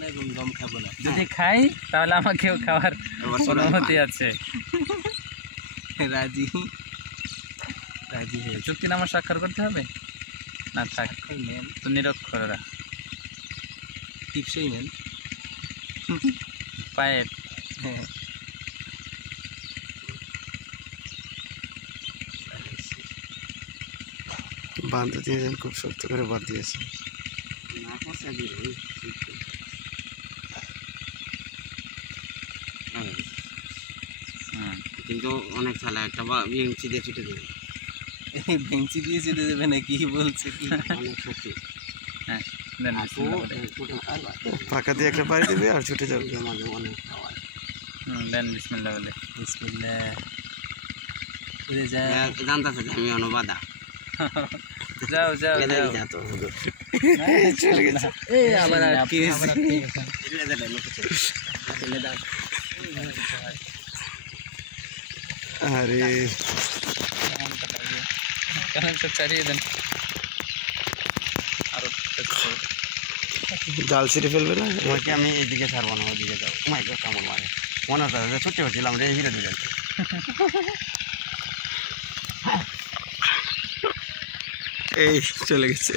না এবং গম খাবো না। যদি খাই তাহলে আমাকেও খাওয়ার অনুমতি আছে। রাজি রাজি হয়ে চুক্তিনামা স্বাক্ষর করতে হবে না? স্বাক্ষর নেন তো নিরক্ষররা টিপসই নেন পায়ের। হ্যাঁ বাঁধ দিয়েছেন, খুব শক্ত করে বাঁধ দিয়েছে। কিন্তু অনেক চালা একটা বেঞ্চি দিয়ে ছুটে দেবে। বেঞ্চি দিয়ে ছুটে দেবে না? কি বলছে কি? অনেক শক্তি। হ্যাঁ দেন বিসমিল্লাহ বলে। ফাঁকা দিয়ে একটা পাড়ি দেবে আর ছুটে যাবে। অনেক খাওয়ার দেন বিসমিল্লাহ বলে। বিসমিল্লাহ উড়ে যা। জানতেছে যে আমি অনুবাদা যাও যাও যাও। চলে গেছে। এই আবার আটকে গেছে। আরে কানেরটা ছাড়িয়ে দেন। আরো জাল ছিঁড়ে ফেলবে না? তোমাকে আমি এইদিকে ছাড়বো না, ওইদিকে যাও। তোমায় কামড় মারে মনে হচ্ছে ছুটতে হচ্ছিলাম রে হিরে দিলেন। এই চলে গেছে।